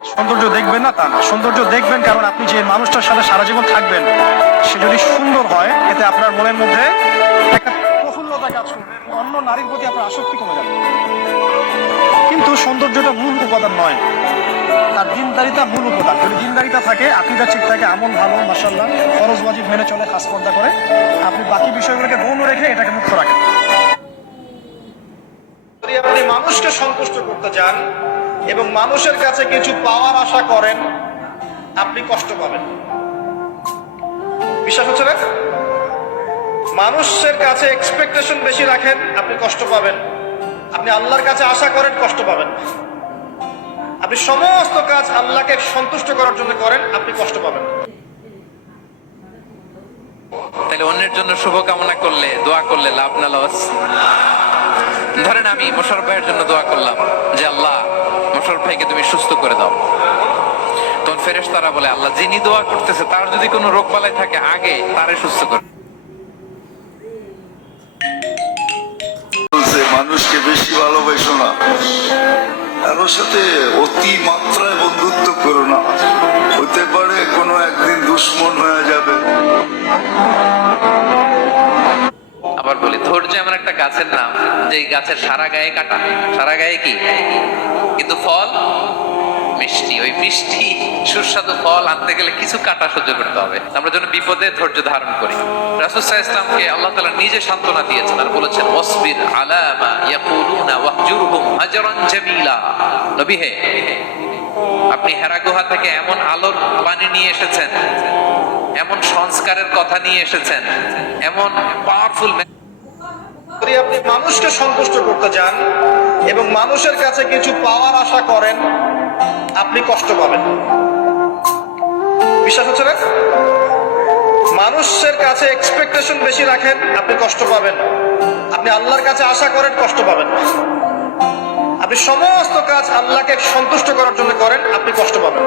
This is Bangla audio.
সৌন্দর্য দেখবেন না তা না, সৌন্দর্য দেখবেন কারণ আপনি যে মানুষটার সাথে সারা জীবন থাকবেন সে যদি সুন্দর হয় এতে আপনার মনের মধ্যে একটা প্রফুল্লতা কাজ করবে, অন্য নারীর প্রতি আপনার আসক্তি কমে যাবে। কিন্তু সৌন্দর্যটা মূল উপাদান নয়, তার দিনদারিতা মূল উপাদান। যদি দিনদারিতা থাকে, আকীদা ঠিক থাকে, আমল ভালো, মাশাআল্লাহ, ফরজ ওয়াজিব মেনে চলে, খাস পর্দা করে, আপনি বাকি বিষয়গুলোকে গৌণ রেখে এটাকে মুক্ত রাখেন। যদি আপনি মানুষকে সন্তুষ্ট করতে চান এবং মানুষের কাছে কিছু পাওয়ার আশা করেন, আপনি কষ্ট পাবেন। বিশ্বাস হচ্ছে না? মানুষের কাছে এক্সপেকটেশন বেশি রাখেন, আপনি কষ্ট পাবেন। আপনি আল্লাহর কাছে আশা করেন, কষ্ট পাবেন। আপনি সমস্ত কাজ আল্লাহকে সন্তুষ্ট করার জন্য করেন, আপনি কষ্ট পাবেন। তাহলে অন্যের জন্য শুভকামনা করলে, দোয়া করলে লাভ না লস? ধরেন আমি মোশাররফ ভাইয়ের জন্য দোয়া করলাম যে আল্লাহ মোশাররফ ভাইকে তুমি সুস্থ করে দাও, তখন ফেরেশতারা বলে আল্লাহ যিনি দোয়া করতেছে তার যদি কোনো রোগ বালাই থাকে আগে তারে সুস্থ করে। মানুষকে বেশি ভালোবাসো না, কারোর সাথে অতি মাত্রায় বন্ধুত্ব করো না, হতে পারে কোনো একদিন দুশ্মন হয়ে যাবে। আবার বলি ধৈর্য এমন একটা গাছের নাম যে গাছের সারা গায়ে কাটা, সারা গায়ে কি, কিন্তু ফল মিষ্টি। ওই মিষ্টি সুস্বাদু ফল আনতে গেলে কিছু কাটা সহ্য করতে হবে। আমরা যেন বিপদে ধৈর্য ধারণ করি। রাসূল সাল্লাল্লাহু আলাইহি ওয়াসাল্লামকে আল্লাহ তাআলা নিজে সান্ত্বনা দিয়েছেন আর বলেছেন ওয়াসবির আলা মা ইয়াকুলুনা ওয়াহজুরহুম হাজরান জামিলা। নবী হে, আপনি হেরা গুহা থেকে এমন আলোর পানি নিয়ে এসেছেন, এমন সংস্কারের কথা নিয়ে এসেছেন, এমন পাওয়ারফুল। যদি আপনি মানুষকে সন্তুষ্ট করতে চান এবং মানুষের কাছে কিছু পাওয়ার আশা করেন, আপনি কষ্ট পাবেন। বিশ্বাস হচ্ছে না? মানুষের কাছে এক্সপেকটেশন বেশি রাখেন, আপনি কষ্ট পাবেন। আপনি আল্লাহর কাছে আশা করেন, কষ্ট পাবেন। আপনি সমস্ত কাজ আল্লাহকে সন্তুষ্ট করার জন্য করেন, আপনি কষ্ট পাবেন।